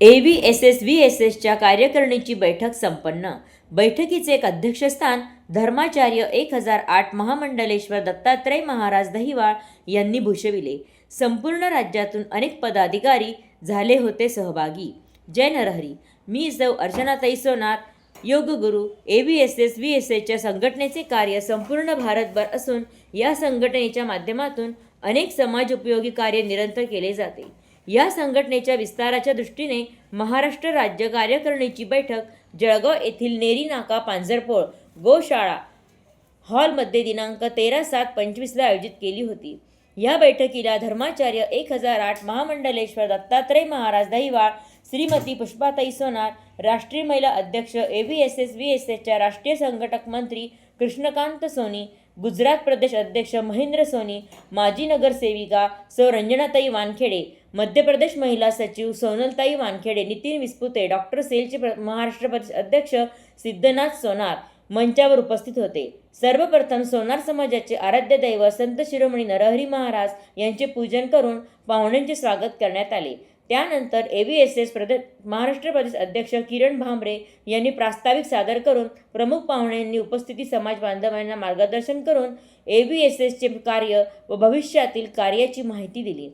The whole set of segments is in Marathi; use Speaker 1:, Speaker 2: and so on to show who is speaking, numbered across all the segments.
Speaker 1: A V S S V S एसच्या कार्यकारिणीची बैठक संपन्न. बैठकीचे एक अध्यक्षस्थान धर्माचार्य एक हजार आठ महामंडलेश्वर दत्तात्रय महाराज दहिवाळ यांनी भूषविले. संपूर्ण राज्यातून अनेक पदाधिकारी झाले होते सहभागी. जय नरहरी. मी सौ अर्चनाताई Sonar योगगुरू A V S S V S एसच्या संघटनेचे कार्य संपूर्ण भारतभर असून या संघटनेच्या माध्यमातून अनेक समाज उपयोगी कार्य निरंतर केले जाते. या संघटनेच्या विस्ताराच्या दृष्टीने महाराष्ट्र राज्य कार्यकारिणीची बैठक जळगाव येथील नेरी नाका पांझरपोळ गोशाळा हॉलमध्ये दिनांक तेरा सात पंचवीसला आयोजित केली होती. या बैठकीला धर्माचार्य एक हजार आठ महामंडलेश्वर दत्तात्रय महाराज दहिवाळ श्रीमती पुष्पाताई सोनार राष्ट्रीय महिला अध्यक्ष A V S S V S एसच्या राष्ट्रीय संघटक मंत्री कृष्णकांत सोनी गुजरात प्रदेश अध्यक्ष महेंद्र सोनी माजी नगरसेविका सौ रंजनाताई वानखेडे मध्य प्रदेश महिला सचिव सोनलताई वानखेडे नितीन विस्पुते डॉक्टर सेलचे प्र महाराष्ट्र प्रदेश अध्यक्ष सिद्धनाथ सोनार मंचावर उपस्थित होते. सर्वप्रथम सोनार समाजाचे आराध्य दैव संत शिरोमणी नरहरी महाराज यांचे पूजन करून पाहुण्यांचे स्वागत करण्यात आले. त्यानंतर A V S S Pradesh Maharashtra Pradesh अध्यक्ष किरण भांबरे यांनी प्रास्ताविक सादर करून प्रमुख पाहुण्यांनी उपस्थिती समाज बांधवांना मार्गदर्शन करून ए व्ही एस एसचे कार्य व भविष्यातील कार्याची माहिती दिली.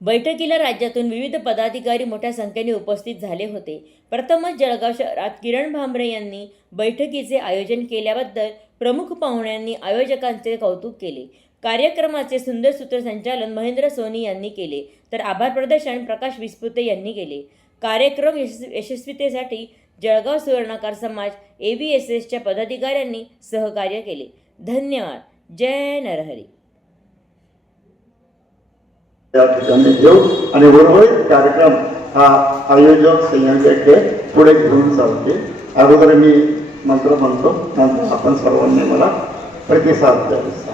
Speaker 1: बैठकीला राज्यातून विविध पदाधिकारी मोठ्या संख्येने उपस्थित झाले होते. प्रथमच जळगाव शहरात किरण भांबरे यांनी बैठकीचे आयोजन केल्याबद्दल प्रमुख पाहुण्यांनी आयोजकांचे कौतुक केले. कार्यक्रमाचे सुंदर सूत्रसंचालन महेंद्र सोनी यांनी केले. तर आभार प्रदर्शन प्रकाश विस्पुते यांनी केले. कार्यक्रम यशस्वी यशस्वीतेसाठी जळगाव सुवर्णकार समाज ए व्ही एस एसच्या पदाधिकाऱ्यांनी सहकार्य केले. धन्यवाद. जय नरहरी.
Speaker 2: त्या ठिकाणी घेऊ आणि उर्वरित कार्यक्रम हा आयोजक संयोजक हे पुढे घेऊन चालते. अगोदर मी मंत्र म्हणतो नंतर आपण सर्वांनी मला प्रतिसाद द्यायचा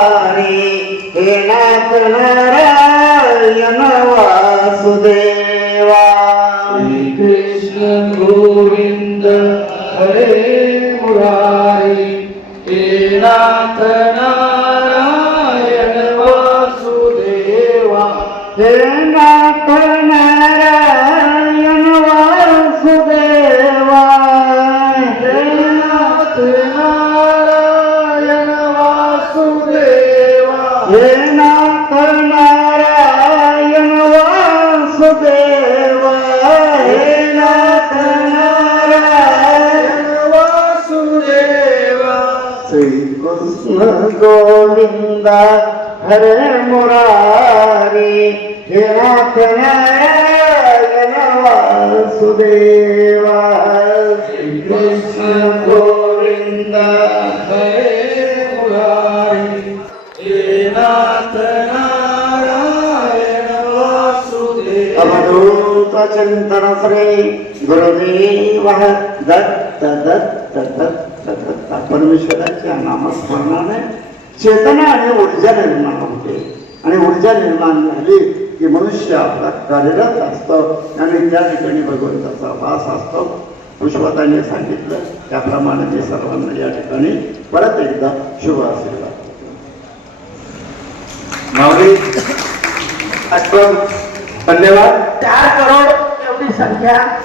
Speaker 2: हे नाथ नारायण वासुदेवा।
Speaker 3: श्री कृष्ण गोविंद।
Speaker 2: श्रीकृष्ण गोविंद हरे मुरारी हे नाथ नारायण वासुदेवा श्रीकृष्ण गोविंद
Speaker 3: हरे मुरारी हे नाथ नारायण वासुदेवा
Speaker 2: अवधूत चिंतन श्री गुरुदेव दत्त दत्त दत्त दत्त परमेश्वराच्या नामस्मरणाने चेतना आणि ऊर्जा निर्माण होते. आणि ऊर्जा निर्माण झाली की मनुष्य आपला कार्यरत असतो. आणि त्या ठिकाणी भगवंताचा वास असतो. पुष्पताने सांगितलं त्याप्रमाणे मी सर्वांना या ठिकाणी परत एकदा शुभ आशीर्वाद
Speaker 4: आठवण धन्यवाद.
Speaker 5: चार करोड एवढी संख्या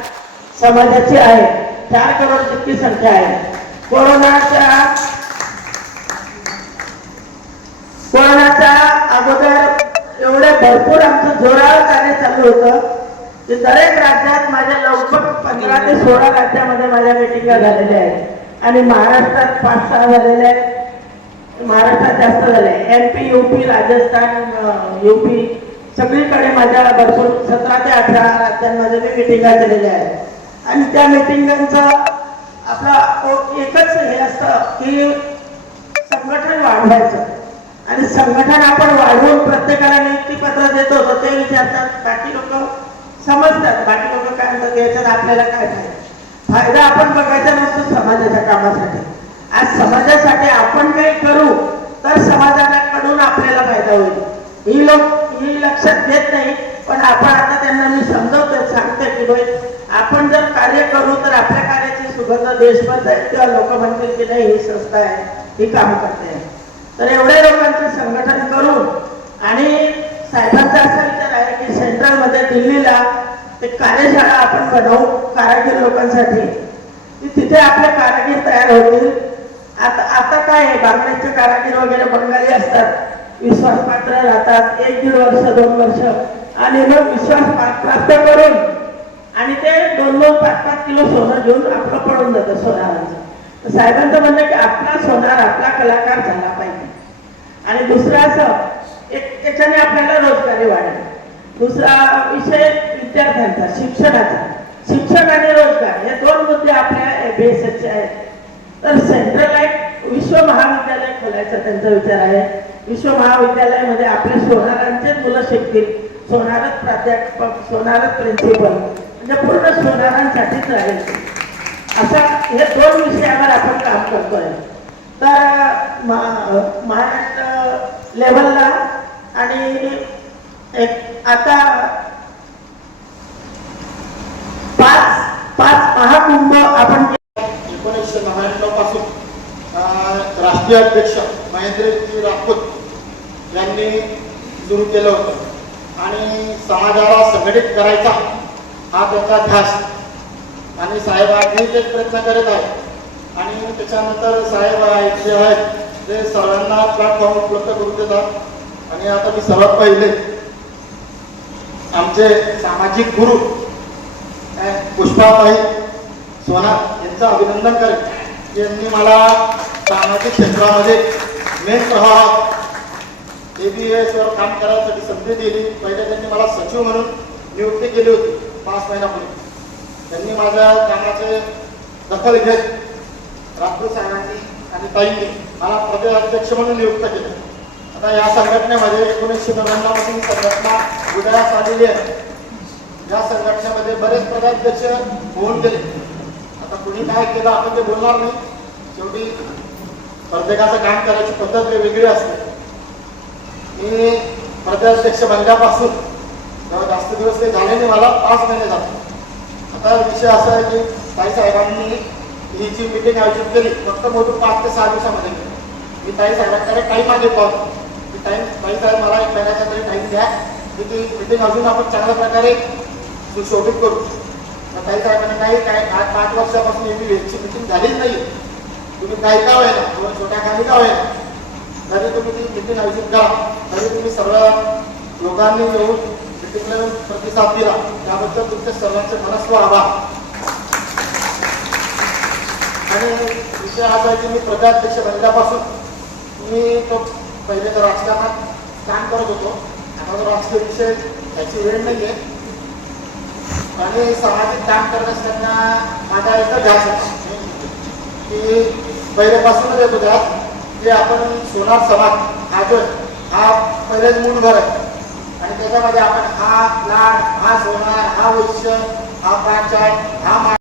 Speaker 5: समाजाची आहे. चार करोड जितकी संख्या आहे. कोरोनाच्या कोरोनाच्या अगोदर एवढे भरपूर आमचं जोरावर कार्य चालू होतं की दरेक राज्यात माझ्या लवकर पंधरा ते सोळा राज्यामध्ये माझ्या मिटिंगा झालेल्या आहेत. आणि महाराष्ट्रात पाच सहा झालेल्या आहेत. महाराष्ट्रात जास्त झाले. M P UP Rajasthan UP सगळीकडे माझ्या भरपूर सतरा ते अठरा राज्यांमध्ये मी मिटिंगा केलेल्या आहेत. आणि त्या मिटिंगांचा आपला एकच हे असतं की संघटन वाढवायचं. आणि संघटन आपण वाढवून प्रत्येकाला नियुक्ती पत्र देतो तर ते विचारतात बाकी लोक समजतात. बाकी लोक काय सांगतो याच्यात आपल्याला काय फायदा? फायदा आपण बघायचा नसतो समाजाच्या कामासाठी. आज समाजासाठी आपण काही करू तर समाजाकडून आपल्याला फायदा होईल. ही लोक ही लक्षात घेत नाही पण आपण आता त्यांना मी सांगते आपण जर कार्य करू तर आपल्या कार्याची सुगंध देशभर जाईल. किंवा लोक म्हणतील की नाही ही संस्था आहे ही काम करते. आहे. तर एवढ्या लोकांचे संघटन करून आणि साहेबांचा असा विचार आहे की सेंट्रलमध्ये दिल्लीला एक कार्यशाळा आपण बनवू कारागीर लोकांसाठी. की तिथे आपले कारागीर तयार होतील. आता आता काय आहे? बांगड्याचे कारागीर वगैरे बंगाली असतात. विश्वासपात्र राहतात. एक दीड वर्ष दोन वर्ष. आणि मग विश्वास प्राप्त करून आणि ते दोन दोन पाच पाच किलो सोनं घेऊन आपलं पडून जातं सोनाराचं. तर साहेबांचं म्हणणं की आपला सोनार आपला कलाकार झाला पाहिजे. आणि दुसरं असं एक त्याच्याने आपल्याला रोजगारी वाढेल. दुसरा विषय विद्यार्थ्यांचा शिक्षणाचा. शिक्षण आणि रोजगार हे दोन मुद्दे आपल्या एबीएसचे आहेत. तर सेंट्रल एक विश्व महाविद्यालय खोलायचा त्यांचा विचार आहे. विश्व महाविद्यालयामध्ये आपले सोनारांचेच मुलं शिकतील. सोनारच प्राध्यापक सोनारच प्रिन्सिपल म्हणजे पूर्ण सोनारांसाठीच राहील असा हे दोन विषयावर आपण काम करतोय. तर महाराष्ट्र लेवलला आणि एक आता पाच पाच महाकुंभ आपण
Speaker 6: एकोणीसशे नव्याण्णवपासून राष्ट्रीय अध्यक्ष महेंद्रजी राऊत यांनी सुरू केलं होतं. आणि समाजाला संघटित करायचा हा त्यांचा ध्यास. आणि साहेब ते प्रयत्न करत आहेत. आणि त्याच्यानंतर साहेब जे आहेत ते सर्वांना प्लॅटफॉर्म उपलब्ध करून देतात. आणि आता मी सर्वात पहिले आमचे सामाजिक गुरु पुष्पाबाई सोना यांचं अभिनंदन करेन. की यांनी मला सामाजिक क्षेत्रामध्ये मेन प्रभाव एबीएस वर काम करायसाठी संधी दिली. पहिले त्यांनी मला सचिव म्हणून नियुक्ती केली होती. पाच महिन्यापूर्वी त्यांनी माझ्या कामाचे दखल घेत राठोड साहेबांनी आणि ताईंनी मला प्रदेशाध्यक्ष म्हणून नियुक्त केलं. आता या संघटनेमध्ये एकोणीसशे नव्याण्णवपासून संघटना उदयास आलेली आहे. या संघटनेमध्ये बरेच पदाध्यक्ष होऊन गेले. आता कुणी काय केलं आपण ते बोलणार नाही. शेवटी प्रत्येकाचं काम करायची पद्धत वेगळी असते. मी प्रदेशाध्यक्ष बनल्यापासून तेव्हा जास्त दिवस ते झाले नाही मला पाच महिने झाले. आता विषय असा आहे की ताई साहेबांनी ही जी मिटिंग आयोजित केली फक्त मोठं पाच ते सहा दिवसामध्ये मी ताई साहेबांकडे टाईम मागितला की टाईम ताई साहेब मला एक महिन्याचा तरी टाईम द्या. की ती मिटिंग अजून आपण चांगल्या प्रकारे सुशोभित करू. तर ताई साहेबांनी काही काय आठ पाच वर्षापासून एवढी वेळची मिटिंग झालीच नाही तुम्ही काही का व्हायला किंवा छोट्या काही का व्हायला तरी तुम्ही ती मिटिंग आयोजित करा. तरी तुम्ही सर्व लोकांनी येऊन मिटिंगला प्रतिसाद दिला. त्याबद्दल तुमच्या सर्वांचे मनस्व आभार. आणि विषय असा आहे की मी प्रजाध्यक्ष बनल्यापासून मी तो पहिले तर राजकारणात काम करत होतो. आता राजकीय विषय त्याची वेळ नाही आहे आणि सामाजिक काम करत असताना माझा एक ध्यास होता की पहिल्यापासूनच येतो ध्यास की आपण सोनार समाज हा जो हा पहिलेच मूळ घर आहे. त्याच्यामध्ये आपण हा लाड हा सोनार हा वैश्य हा प्राचार हा मा